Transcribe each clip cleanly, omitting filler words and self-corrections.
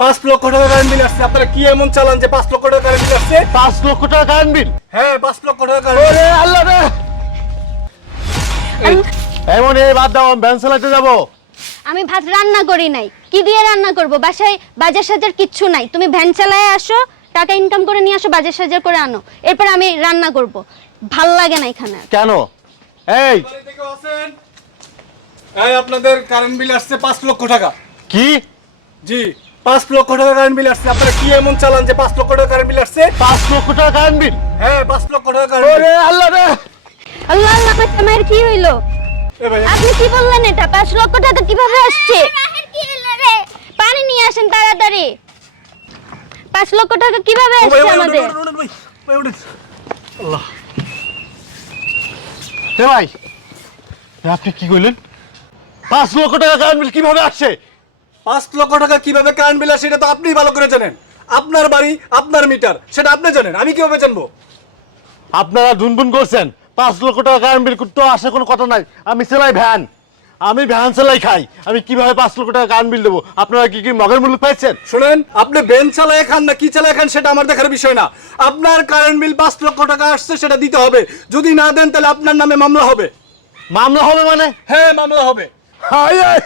5 লক্ষ টাকা current bill আসছে। আপনারা কি এমন চালান যে 5 লক্ষ টাকা কারেন্ট বিল আসছে? 5 লক্ষ টাকা কারেন্ট বিল? হ্যাঁ 5 লক্ষ টাকা কারেন্ট বিল। ওরে আল্লাহ রে! এমন এই বাদ দাও, আমি ভ্যান চালাতে যাবো। আমি ভাত রান্না করি নাই, কি দিয়ে রান্না করব? বাসায় বাজার সাজার কিচ্ছু নাই। তুমি ভ্যান চালায় আসো, টাকা ইনকাম করে নিয়ে আসো, বাজার সাজার করে আনো, এরপর আমি রান্না করব। ভাল লাগে না এখানে। কেন? এই বাড়ি থেকে আছেন? এই আপনাদের কারেন্ট বিল আসছে 5 লক্ষ টাকা। কি? জি 5 লক্ষ টাকা কারেন্ট বিল আসছে। আপনারা কি এমন চালান যে 5 লক্ষ টাকা কারেন্ট বিল আসছে? 5 লক্ষ টাকা কারেন্ট বিল? হ্যাঁ 5 লক্ষ টাকা কারেন্ট বিল। ওরে আল্লাহ রে! আল্লাহ আল্লাহ, আমার কি হইলো? এ ভাই আপনি কি বললেন? এটা 5 লক্ষ টাকা কিভাবে আসছে? পানি নিয়ে আসেন তাড়াতাড়ি। 5 লক্ষ টাকা কিভাবে আসছে আমাদের? আল্লাহ এ ভাই, আপনি কি কইলেন? 5 লক্ষ টাকা কারেন্ট বিল কিভাবে আসছে? 5 লক্ষ টাকা কিভাবে কারেন্ট বিল আসে সেটা তো আপনিই ভালো করে জানেন। আপনার বাড়ি আপনার মিটার, সেটা আপনি জানেন, আমি কিভাবে জানবো? আপনারা ধুনধুন করছেন। 5 লক্ষ টাকা কারেন্ট বিল তো আসার কোনো কথা নাই। আমি চালাই ভ্যান, আমি ভ্যান চালাই খাই, আমি কিভাবে 5 লক্ষ টাকা কারেন্ট বিল দেবো? আপনারা কি মগের মূল্য পাইছেন? শুনেন, আপনি বেঞ্চ চালায় খান না কি চালায় খান সেটা আমার দেখার বিষয় না। আপনার কারেন্ট বিল 5 লক্ষ টাকা আসছে, সেটা দিতে হবে। যদি না দেন তাহলে আপনার নামে মামলা হবে। মামলা হবে মানে? হ্যাঁ মামলা হবে। হাই হাই,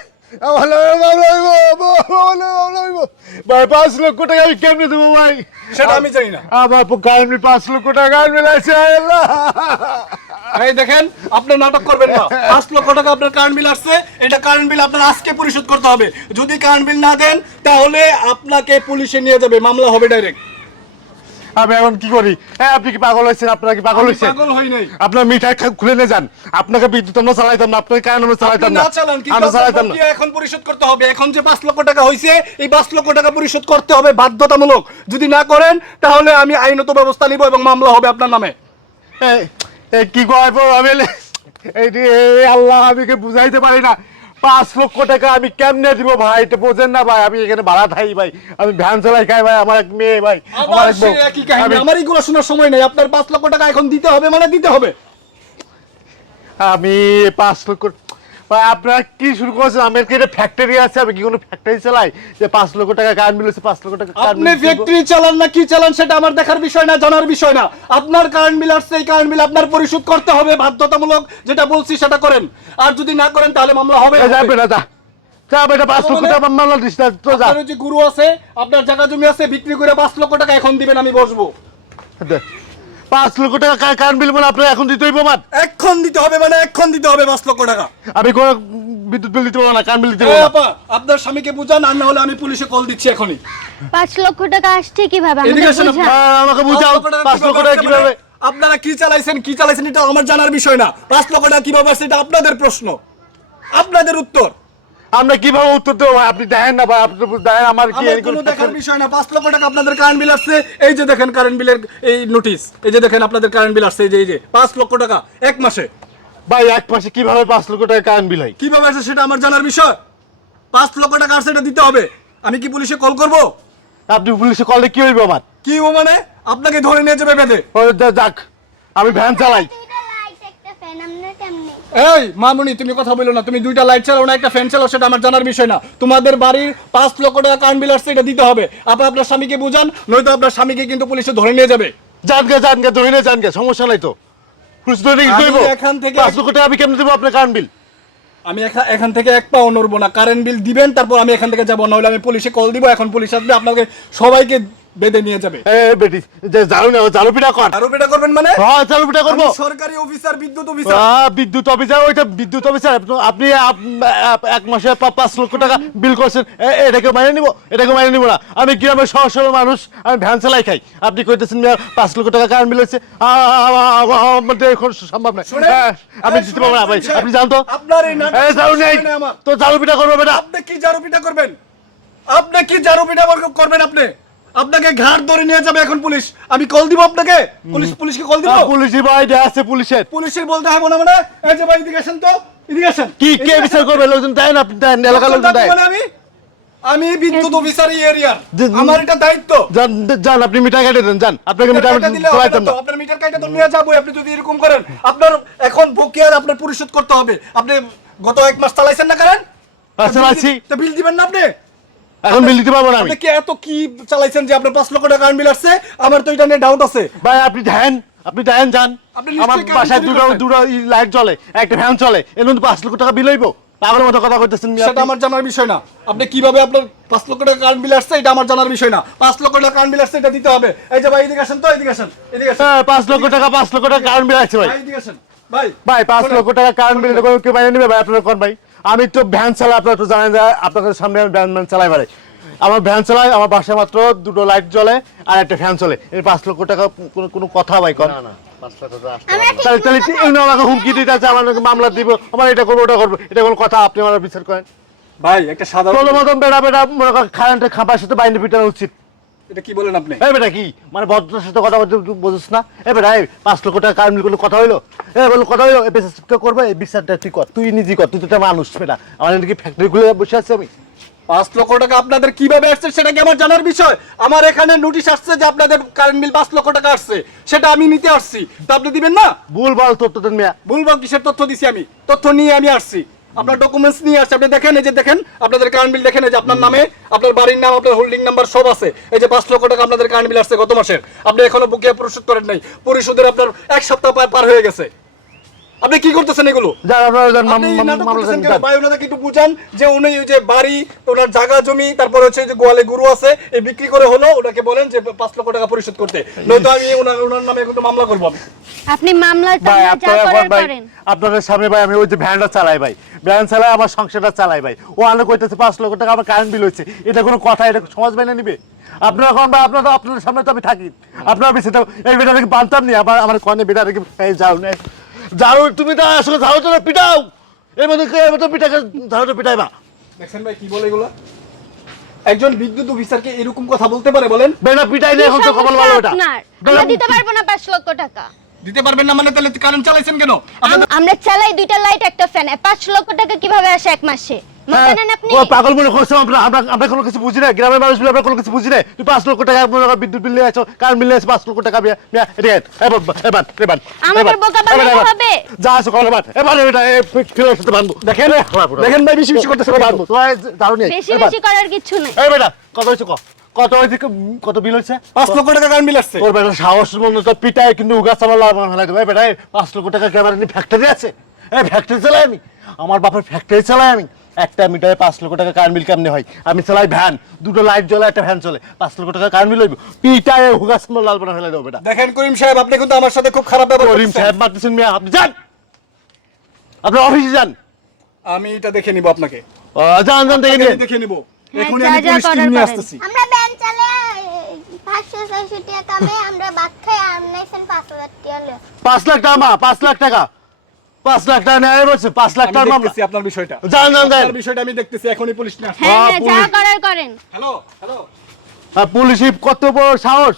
আমার নামে মামলা হইবো, মামলা হইবো। ভাই 5 লক্ষ টাকা আমি কেমনে দেবো ভাই? সেটা আমি জানি না। আমার কারেন্ট বিল 5 লক্ষ টাকা কারেন্ট বিল আছে। আল্লাহ! এই দেখেন, আপনি নাটক করবেন না। 5 লক্ষ টাকা আপনার কারেন্ট বিল আসছে, এটা কারেন্ট বিল আপনার আজকে পরিশোধ করতে হবে। যদি কারেন্ট বিল না দেন তাহলে আপনাকে পুলিশে নিয়ে যাবে, মামলা হবে ডাইরেক্ট। আমি এখন কি করি? হ্যাঁ, আপনি কি পাগল হয়েছেন? আপনারা কি পাগল হয়েছেন? পাগল হই নাই। আপনার মিঠাই খুলে নিয়ে যান। আপনাকে বিদ্যুৎ আমরা চালাইতাম না, আপনাকে কারেন্ট আমরা চালাইতাম আপনি না। না চালান, কিন্তু আমরা আপনার চালাইতাম না। বকেয়া এখন পরিশোধ করতে হবে। এখন যে 5 লক্ষ টাকা হইছে, এই 5 লক্ষ টাকা পরিশোধ করতে হবে বাধ্যতামূলক। যদি না করেন তাহলে আমি আইনত ব্যবস্থা নিব এবং মামলা হবে আপনার নামে। এই কি কয় আমি এই আল্লাহ, আমি কি বুঝাইতে পারি না। 5 লক্ষ টাকা আমি কেমনে দিব ভাই? এটা বোঝেন না ভাই, আমি এখানে ভাড়া থাই ভাই, আমি ভ্যান চালাই খাই ভাই, আমার এক মেয়ে ভাই, আমার এক বউ। সেই একই কাহিনী, আমার এইগুলো শোনার সময় নেই। আপনার 5 লক্ষ টাকা এখন দিতে হবে মানে দিতে হবে। আমি 5 লক্ষ ভাই, আপনারা কি শুরু করেছেন? আমার কি এটা ফ্যাক্টরি আছে? আমি কি কোনো ফ্যাক্টরি চালাই যে 5 লক্ষ টাকা কারেন্ট বিল হচ্ছে? 5 লক্ষ টাকা কারেন্ট আপনি ফ্যাক্টরি চালান না কি চালান সেটা আমার দেখার বিষয় না, জানার বিষয় না। আপনার কারেন্ট বিল আসছে, এই কারেন্ট বিল আপনার পরিশোধ করতে হবে বাধ্যতামূলক। যেটা বলছি সেটা করেন, আর যদি না করেন তাহলে মামলা হবে। যাবে না, যা বেটা, 5 লক্ষ টাকা মামলা দিস না তো, যা। আপনার যে গুরু আছে, আপনার জায়গা জমি আছে, বিক্রি করে 5 লক্ষ টাকা এখন দিবেন, আমি বসবো। 5 লক্ষ টাকা কারেন্ট বিল মানে আপনার এখন দিতে হইব? এখন দিতে হবে মানে এখন দিতে হবে 5 লক্ষ টাকা। আমি কোনো বিদ্যুৎ বিল দিতে পারবো না, কারেন্ট বিল দিতে এই পারবো না। আপা, আপনার স্বামীকে বুঝান, আর না হলে আমি পুলিশে কল দিচ্ছি এখনই। 5 লক্ষ টাকা আসছে কিভাবে? এদিকে আমাদের আসেন বুঝান। আমাকে বুঝাও, 5 লক্ষ টাকা কিভাবে? আপনারা কি চালাইছেন এটা আমার জানার বিষয় না। 5 লক্ষ টাকা কিভাবে আসছে এটা আপনাদের প্রশ্ন, আপনাদের উত্তর। আমরা কিভাবে উত্তর দেবো ভাই? আপনি দেখেন না ভাই, আপনি দেখেন আমার কি আমার কোনো দেখার বিষয় না। 5 লক্ষ টাকা আপনাদের কারেন্ট বিল আসছে, এই যে দেখেন কারেন্ট বিলের এই নোটিশ, এই যে দেখেন আপনাদের কারেন্ট বিল আসছে, এই যে 5 লক্ষ টাকা এক মাসে। ভাই এক মাসে কিভাবে 5 লক্ষ টাকা কারেন্ট বিল হয়? কিভাবে আসছে সেটা আমার জানার বিষয়। 5 লক্ষ টাকা আসছে, এটা দিতে হবে। আমি কি পুলিশে কল করব? আপনি পুলিশে কলে কি হইব আমার? কি ও মানে আপনাকে ধরে নিয়ে যাবে বেঁধে। যাক, আমি ভ্যান চালাই। এই মামুনি, তুমি কথা বলো না। তুমি 2টা লাইট চালাও না, একটা ফ্যান চালাও, সেটা আমার জানার বিষয় না। তোমাদের বাড়ির 5 লক্ষ টাকা কারেন্ট বিল আসছে, এটা দিতে হবে। আপনার স্বামীকে বুঝান, নয়তো আপনার স্বামীকে কিন্তু পুলিশে ধরে নিয়ে যাবে। জানগে ধরে নিয়ে জানগে, সমস্যা নাই তো। পুলিশ ধরে নিয়ে আমি যাইব। এখান থেকে 5 লক্ষ টাকা আমি কেমনে দেবো আপনার কারেন্ট বিল? আমি এখান থেকে এক পাও নড়বো না। কারেন্ট বিল দিবেন, তারপর আমি এখান থেকে যাবো, না হলে আমি পুলিশে কল দিব। এখন পুলিশ আসবে, আপনাকে সবাইকে বেঁধে নিয়ে যাবে। বেটি, জালু পিঠা কর। আরো বেটা করবেন মানে? হ্যাঁ, জালু পিঠা করবো। আমি সরকারি অফিসার, বিদ্যুৎ অফিসার। বিদ্যুৎ অফিসার, ওইটা বিদ্যুৎ অফিসার। আপনি এক মাসে 5 লক্ষ টাকা বিল করছেন, এটাকে মাইনে নিব? এটাকে মাইনে নিব না। আমি গ্রামের সহজ সরল মানুষ, আমি ভ্যান চালাই খাই। আপনি কইতেছেন 5 লক্ষ টাকা কারেন্ট বিল হচ্ছে, আমাদের এখন সম্ভব নয়। আমি দিতে পারবো না ভাই, আপনি জান তো। আপনার এই নাটক জালু নেই শুনে আমার। তো, জালু পিঠা করবো বেটা। আপনি কি জারু পিঠা করবেন? আপনি কি জারু পিঠা করবেন? আপনাকে ঘাট ধরে নিয়ে যাবে এখন পুলিশ। আমি কল দিব আপনাকে, পুলিশকে কল দিব। পুলিশই ভাই আছে, পুলিশের পুলিশের বলতে হবে না মানে? এই যে ভাই এদিকে আসেন তো, এদিকে আসেন। কি কে বিচার করবে? লোকজন দেয় না, আপনি দেন, এলাকার লোকজন দেয়। আমি বিদ্যুৎ অফিসার এই এরিয়ার, যে- আমার এটা দায়িত্ব। যান, আপনি মিঠাই কেটে দেন, যান। আপনাকে মিঠাই মিটার কাটা দিলে হবে চালাইতাম না না। তো, আপনার মিটার কাটা তো নিয়ে যাবো। আপনি যদি এরকম করেন, আপনার এখন বকেয়া আপনার পরিশোধ করতে হবে। আপনি গত 1 মাস চালাইছেন না কারেন্ট? চালাইছি। তো বিল দিবেন না আপনি? এখন বিল দিতে পারবো না আমি। আপনি কি এত কি চালাইছেন যে আপনার 5 লক্ষ টাকা কারেন্ট বিল আসছে? আমার তো এটা নিয়ে ডাউট আছে। ভাই আপনি দেখেন যান, আপনি নিশ্চয়ই আমার কারেন্ট বাসায় চুরি দুটো করছেন। দুটো লাইট জ্বলে, একটা ফ্যান চলে, এর মধ্যে 5 লক্ষ টাকা বিল হইব? পাগলের মতো কথা কইতেছেন মিয়া সেটা আপনি। আমার জানার বিষয় না। আপনি কিভাবে আপনার 5 লক্ষ টাকা কারেন্ট বিল আসছে এটা আমার জানার বিষয় না। 5 লক্ষ টাকা কারেন্ট বিল আসছে এটা দিতে হবে। এই যে ভাই এদিকে আসেন তো, এদিকে আসেন, এদিকে আসেন। হ্যাঁ, 5 লক্ষ টাকা কারেন্ট বিল আছে ভাই। ভাই এদিকে আসেন। ভাই ভাই 5 লক্ষ টাকা কারেন্ট বিল কেউ বাইরে নেবে ভাই? আপনারা কোন ভাই? আমি তো ভ্যান চালাই, আপনারা তো জানেন যে আপনাদের সামনে আমি ভ্যান চালাই ভাই। আমার ভ্যান চালাই, আমার বাসায় মাত্র দুটো লাইট জ্বলে আর একটা ফ্যান চলে, এর 5 লক্ষ টাকা কোনো কথা ভাই কোন? আমরা ঠিক তাহলে তাহলে উনি আমাকে হুমকি দিতে আছে, আমার নাকি মামলা দিব, আমার এটা করবো ওটা করবো, এটা কোনো কথা? আপনি আমার বিচার করেন। ভাই একটা সাধারণ তোর মতন বেড়া মনে করেন কারেন্টের খাবার সাথে বাইরে পিটানো উচিত। এটা কি বলেন আপনি? এই বেটা কি মানে ভদ্রের সাথে কথা বলতে বুঝিস না? এই বেটা এই 5 লক্ষ টাকা কারেন্ট বিল কোনো কথা হইলো? বললো কথা হইলো, এই বিচার করবে, এই বিচারটা তুই কর, তুই নিজে কর, তুই তো একটা মানুষ বেটা। আমার নাকি ফ্যাক্টরি খুলে বসে আছে আমি। 5 লক্ষ টাকা আপনাদের কিভাবে আসছে সেটা কি আমার জানার বিষয়? আমার এখানে নোটিশ আসছে যে আপনাদের কারেন্ট বিল 5 লক্ষ টাকা আসছে, সেটা আমি নিতে আসছি। তা আপনি দিবেন না? ভুল বল তোর মিয়া। ভুলবো কিসের তথ্য দিছি? আমি তথ্য নিয়ে আমি আসছি, আপনার ডকুমেন্টস নিয়ে আসছি। আপনি দেখেন, এই যে দেখেন আপনাদের কারেন্ট বিল দেখেন, এই যে আপনার নামে, আপনার বাড়ির নাম, আপনার হোল্ডিং নাম্বার সব আছে। এই যে 5 লক্ষ টাকা আপনাদের কারেন্ট বিল আসছে গত মাসের, আপনি এখনো বকেয়া পরিশোধ করেন নাই। পরিশোধের আপনার 1 সপ্তাহ পার হয়ে গেছে। আপনি কি করতেছেন এগুলো? যান আপনারা যান, আপনি এই নাটক মামলা করতেছেন দেন। কেন? ভাই ওনাদেরকে একটু বুঝান যে উনি ওই যে বাড়ি, ওনার জায়গা জমি, তারপর হচ্ছে যে গোয়ালে গরু আছে, এই বিক্রি করে হলো ওনাকে বলেন যে 5 লক্ষ টাকা পরিশোধ করতে, নয়তো আমি ওনার নামে কিন্তু মামলা করবো আমি। আপনি মামলা ভাই যা আপনারা করার ভাই করেন। আপনাদের সামনে ভাই আমি ওই যে ভ্যানটা চালাই ভাই, ভ্যান চালাই, আমার সংসারটা চালাই ভাই। ও আলো কইতেছে 5 লক্ষ টাকা আমার কারেন্ট বিল হচ্ছে, এটা কোনো কথা? এটা সমাজ মেনে নিবে? আপনারা কোন ভাই? আপনাদের সামনে তো আমি থাকি, আপনারা বেশি এই বেটাকে বানতাম নি, আমার কনে বেটাকে যাও না, যাও তুমি তো আসলে যাও তো পিটাও, এর মধ্যে পিটাকে যাও তো পিটাইবা। দেখছেন ভাই কি বলে এগুলো? একজন বিদ্যুৎ অফিসারকে এরকম কথা বলতে পারে বলেন? বেটা পিটাই না, এখন তো কপাল ভালো এটা। আপনার আমরা দিতে পারবো না 5 লক্ষ টাকা। দিতে পারবেন না মানে তাহলে কারেন্ট চালাইছেন কেন? আমরা চালাই 2টা লাইট একটা ফ্যান, 5 লক্ষ টাকা কিভাবে আসে এক মাসে? মাথা নেন আপনি? ও পাগল মনে করছো? আমরা কোনো কিছু বুঝি না, গ্রামের মানুষ বলে আমরা কোনো কিছু বুঝি না। তুই 5 লক্ষ টাকা বিদ্যুৎ বিল নিয়ে আসো, কারেন্ট বিল নিয়ে আসো 5 লক্ষ টাকা এবার আমাদের বোকা বানানো হবে? যা আসো কল এবার এটা ফিরের সাথে বানবো। দেখেন দেখেন ভাই বেশি বেশি করতেছে বানবো তো দারুণ নেই। বেশি বেশি করার কিছু নাই। এই বেটা কত হইছে কত হইছে, কত বিল হইছে? 5 লক্ষ টাকা কারেন্ট বিল আসছে। তোর বেটা সাহস মনে তো পিটায় কিন্তু উগা চালা লাভ ফেলাই দেবে। এই বেটা 5 লক্ষ টাকা ক্যামেরা নিয়ে ফ্যাক্টরি আছে, এই ফ্যাক্টরি চালাই আমি, আমার বাপের ফ্যাক্টরি চালাই আমি। একটা মিটারে 5 লক্ষ টাকা কারেন্ট বিল কেমনে হয়? আমি চালাই ভ্যান, দুটো লাইট জ্বলে, একটা ফ্যান চলে, 5 লক্ষ টাকা কারেন্ট বিল হইব? পিটায় হুগা চালা লাল বানা ফেলাই দেবে বেটা। দেখেন করিম সাহেব, আপনি কিন্তু আমার সাথে খুব খারাপ ব্যবহার করিম করছেন। সাহেব মারতেছেন মিয়া, আপনি যান, আপনি অফিসে যান। আমি এটা দেখে নিব আপনাকে। যান যান দেখে নিন। আমি দেখে নিব। হ্যাঁ, এখনই যা আমি যা পুলিশ টিম করার নিয়ে করেন। আসতেছি। আমরা ব্যান চালে 500-600 টাকা কামে আমরা ভাত খাই আর নাইছেন 5000 টাকা লয়। 5 লাখ টাকা মা, 5 লাখ টাকা, 5 লাখ টাকা নেয় বলছে, 5 লাখ আমি টাকার মামলা। দেখতেছি আপনার বিষয়টা। যান যান যান। আপনার বিষয়টা আমি দেখতেছি, এখনই পুলিশ নিয়ে আসছি। হ্যাঁ হ্যাঁ, যা পুলিশ। করার করেন। Hello hello. পুলিশই কত বড় সাহস!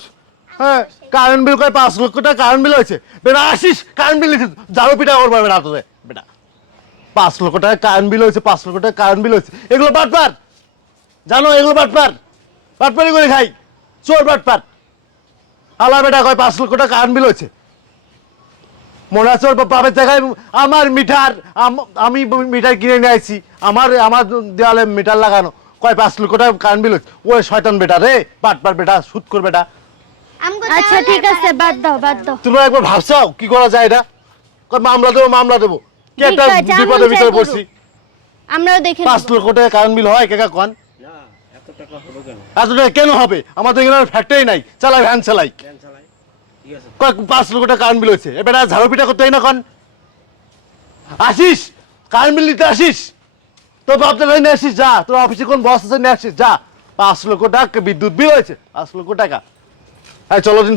হ্যাঁ, কারেন্ট বিল কয় 5 লক্ষ টাকা কারেন্ট বিল হয়েছে, বেটা আসিস কারেন্ট বিল যারো পিটা করবে বেটা তোদের বেটা। 5 লক্ষ টাকা কারেন্ট বিল হয়েছে, 5 লক্ষ টাকা কারেন্ট বিল হয়েছে, এগুলো বাটপার, জানো এগুলো বাটপারি করে খাই, চোর বাটপার। আলা বেটা কয় 5 লক্ষ টাকা কারেন্ট বিল হয়েছে, মনে আছে ওর বাপের জায়গায় আমার মিটার, আমি মিটার কিনে নিয়ে আসছি, আমার দেওয়ালে মিটার লাগানো, কয় 5 লক্ষ টাকা কারেন্ট বিল হচ্ছে। ওই শয়তান বেটা রে, বাটপার বেটা, সুদ কর বেটা। আমগো আচ্ছা ঠিক আছে, বাদ দাও বাদ দাও। তোমরা একবার ভাবছাও কি করা যায় এটা? কয় মামলা দেবো কি একটা ঠিক আছে, বিপদের যেমন ভিতরে চাই পড়ছি। আমরাও দেখে 5 নেব। লক্ষ টাকা কারেন্ট বিল হয় কাকা কন? এত টাকা কেন হবে? আমাদের এখানে ফ্যাক্টরি নাই, চালাই ভ্যান চালাই, 5 লক্ষ টাকা কারেন্ট বিল হয়েছে। এবার ঝাড়ু পিটা করতে হয় না কন? আসিস কারেন্ট বিল দিতে আসিস, তোর বাপটা নিয়ে আসিস, যা তোর অফিসে কোন বস আছে নিয়ে আসিস, যা। 5 লক্ষ টাকা বিদ্যুৎ বিল হয়েছে, 5 লক্ষ টাকা। হ্যাঁ চলো দিন